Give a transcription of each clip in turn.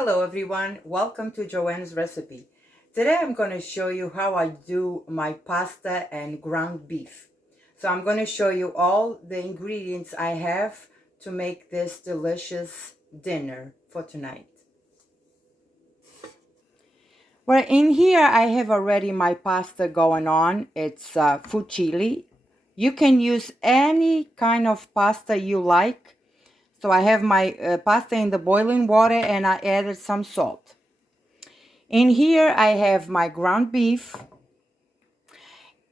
Hello everyone, welcome to Joanne's recipe. Today I'm going to show you how I do my pasta and ground beef. So I'm going to show you all the ingredients I have to make this delicious dinner for tonight. Well, in here I have already my pasta going on. It's fusilli. You can use any kind of pasta you like. So I have my pasta in the boiling water and I added some salt. In here I have my ground beef.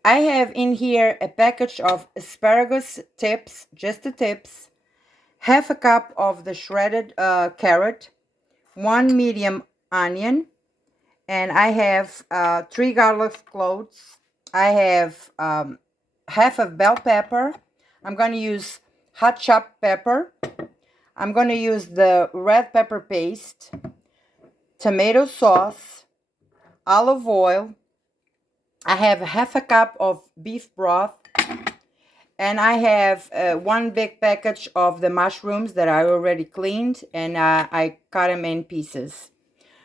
I have in here a package of asparagus tips, just the tips, half a cup of the shredded carrot, one medium onion, and I have 3 garlic cloves. I have half of bell pepper. I'm going to use hot chopped pepper. I'm going to use the red pepper paste, tomato sauce, olive oil. I have half a cup of beef broth, and I have one big package of the mushrooms that I already cleaned, and I cut them in pieces.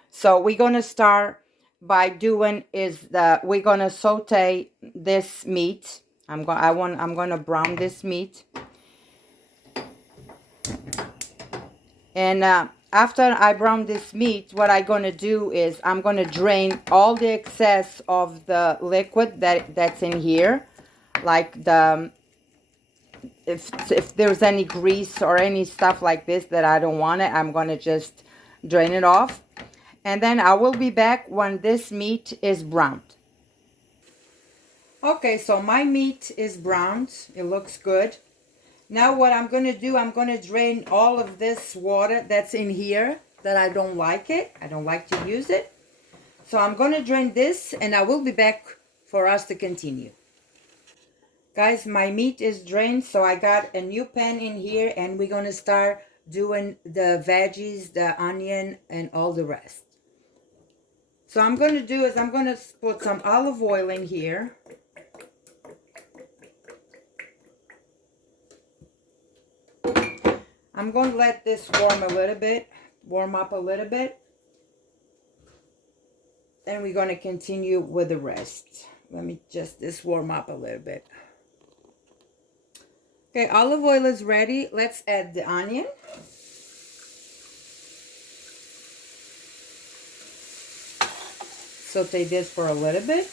So we're gonna start by doing we're gonna saute this meat. I'm gonna brown this meat, and after I brown this meat, what I'm gonna do is I'm gonna drain all the excess of the liquid that's in here, like if there's any grease or any stuff like this that I don't want it, I'm gonna just drain it off, and then I will be back when this meat is browned. Okay, so my meat is browned. It looks good. Now what I'm gonna do, I'm gonna drain all of this water that's in here that I don't like it. I don't like to use it. So I'm gonna drain this and I will be back for us to continue. Guys, my meat is drained, so I got a new pan in here and we're gonna start doing the veggies, the onion, and all the rest. So I'm gonna do is I'm gonna put some olive oil in here. I'm going to let this warm up a little bit. Then we're going to continue with the rest. Let me just this warm up a little bit. Okay, olive oil is ready. Let's add the onion. Saute this for a little bit.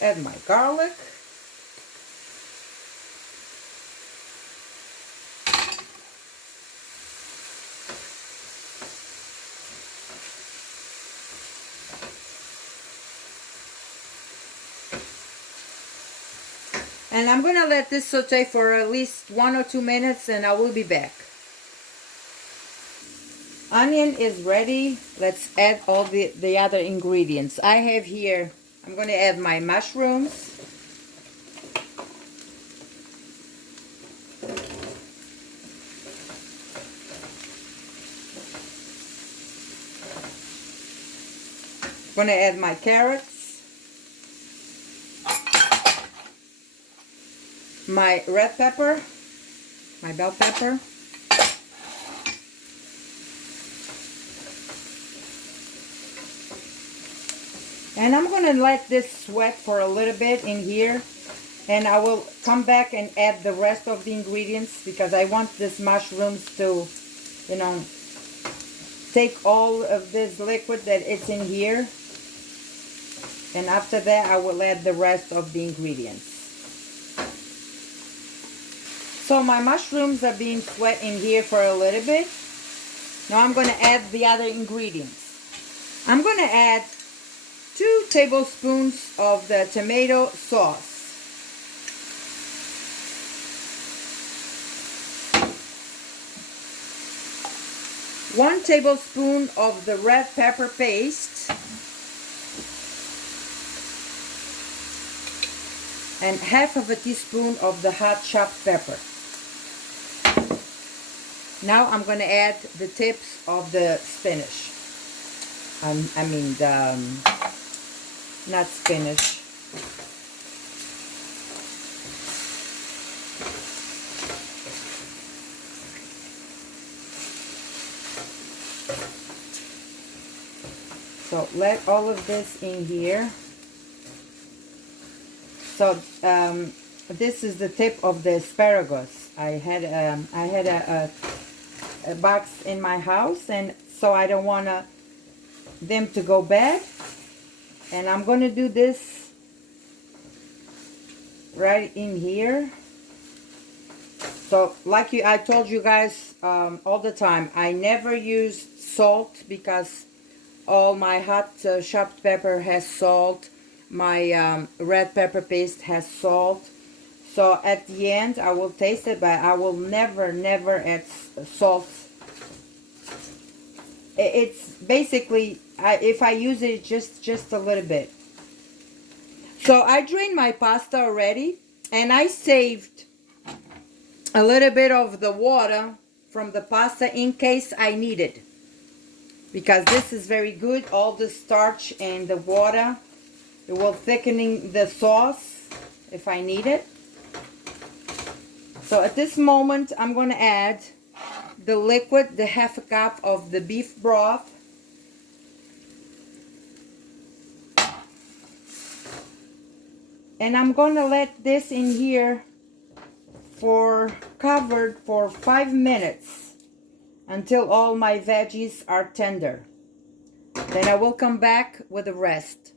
Add my garlic. And I'm going to let this saute for at least 1 or 2 minutes and I will be back. Onion is ready. Let's add all the other ingredients. I have here, I'm going to add my mushrooms. I'm going to add my carrots, my red pepper, my bell pepper, and I'm going to let this sweat for a little bit in here, and I will come back and add the rest of the ingredients because I want these mushrooms to, take all of this liquid that it's in here. And after that, I will add the rest of the ingredients. So my mushrooms are being sweat in here for a little bit. Now I'm going to add the other ingredients. I'm going to add 2 tablespoons of the tomato sauce. 1 tablespoon of the red pepper paste. And half of a teaspoon of the hot chopped pepper. Now I'm going to add the tips of the spinach. I mean, not spinach. So let all of this in here. So this is the tip of the asparagus. I had a box in my house, and so I don't want them to go bad. And I'm going to do this right in here. So like I told you guys all the time, I never used salt because all my hot chopped pepper has salt. My red pepper paste has salt. So at the end I will taste it, but I will never add salt. It's basically, if I use it, just a little bit. So I drained my pasta already, and I saved a little bit of the water from the pasta in case I need it, because this is very good. All the starch and the water, it will thickening the sauce if I need it. So at this moment I'm going to add the liquid, the half a cup of the beef broth. And I'm going to let this in here for covered for 5 minutes until all my veggies are tender. Then I will come back with the rest.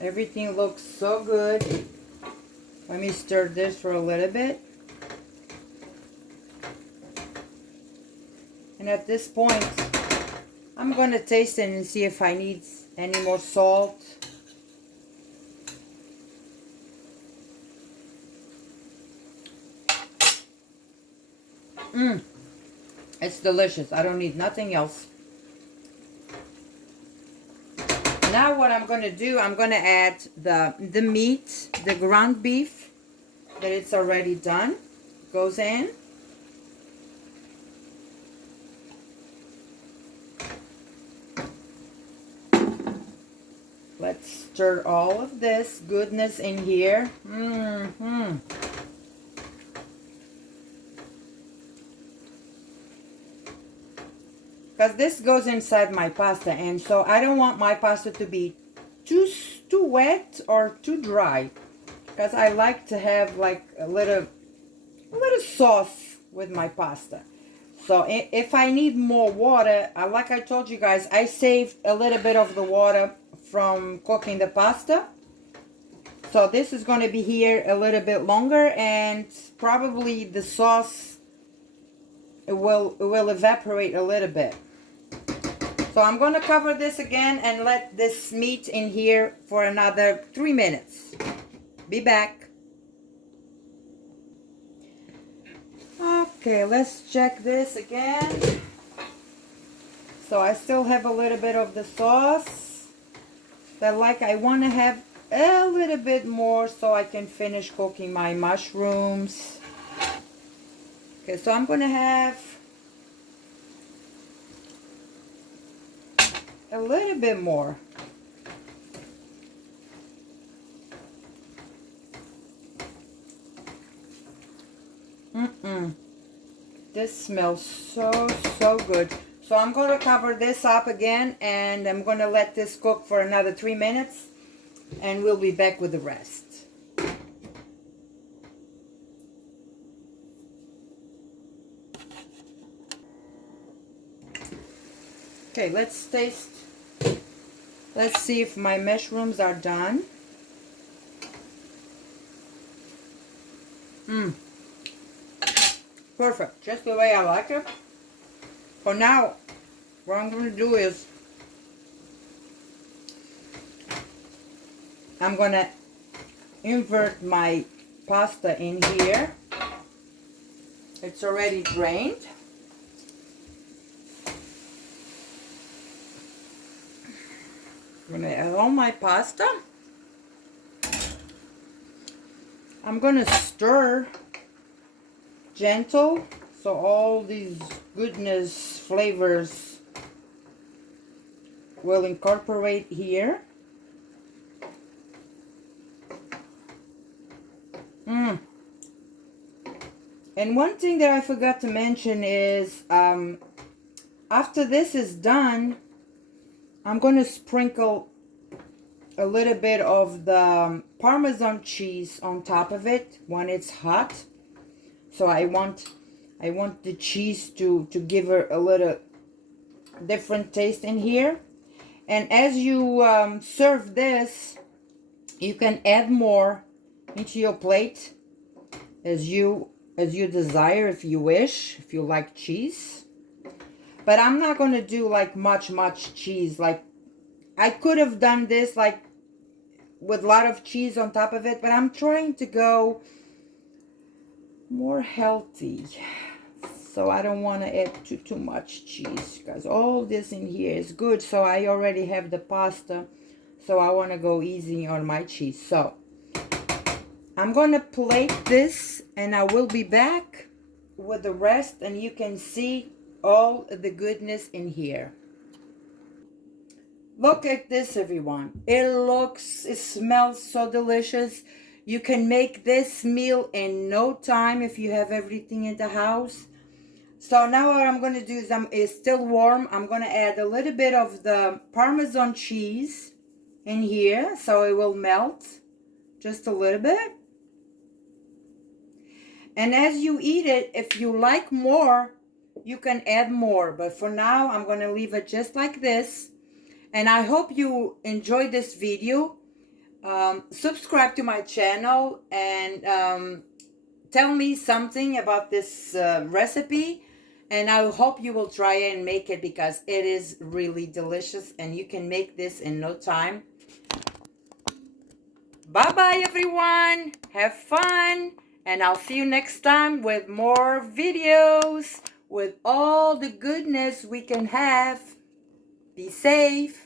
Everything looks so good. Let me stir this for a little bit. And at this point, I'm going to taste it and see if I need any more salt. It's delicious. I don't need nothing else. Now what I'm going to do, I'm going to add the meat, the ground beef that it's already done. Goes in. Let's stir all of this goodness in here. Because this goes inside my pasta, and so I don't want my pasta to be too wet or too dry, because I like to have like a little sauce with my pasta. So if I need more water, like I told you guys, I saved a little bit of the water from cooking the pasta. So this is going to be here a little bit longer, and probably the sauce will evaporate a little bit. So I'm going to cover this again and let this meat in here for another 3 minutes. Be back. Okay, let's check this again. So I still have a little bit of the sauce, but like I want to have a little bit more so I can finish cooking my mushrooms. Okay, so I'm going to have a little bit more. This smells so good. So I'm going to cover this up again, and I'm going to let this cook for another 3 minutes, and we'll be back with the rest. Okay, let's taste. Let's see if my mushrooms are done. Perfect, just the way I like it. For now, what I'm going to do is I'm going to invert my pasta in here. It's already drained. I'm going to add all my pasta. I'm going to stir gentle, so all these goodness flavors will incorporate here. And one thing that I forgot to mention is after this is done, I'm going to sprinkle a little bit of the Parmesan cheese on top of it when it's hot. So I want the cheese to give her a little different taste in here. And as you serve this, you can add more into your plate as you desire, if you wish, if you like cheese. But I'm not going to do like much cheese. Like I could have done this like with a lot of cheese on top of it, but I'm trying to go more healthy. So I don't want to add too much cheese because all this in here is good. So I already have the pasta. So I want to go easy on my cheese. So I'm going to plate this and I will be back with the rest and you can see all the goodness in here. Look at this, everyone. It smells so delicious. You can make this meal in no time if you have everything in the house. So now what I'm going to do is it's still warm. I'm going to add a little bit of the Parmesan cheese in here so it will melt just a little bit. And as you eat it, if you like more, you can add more. But for now, I'm going to leave it just like this. And I hope you enjoyed this video. Subscribe to my channel and tell me something about this recipe. And I hope you will try it and make it because it is really delicious. And you can make this in no time. Bye-bye, everyone. Have fun. And I'll see you next time with more videos with all the goodness we can have. Be safe.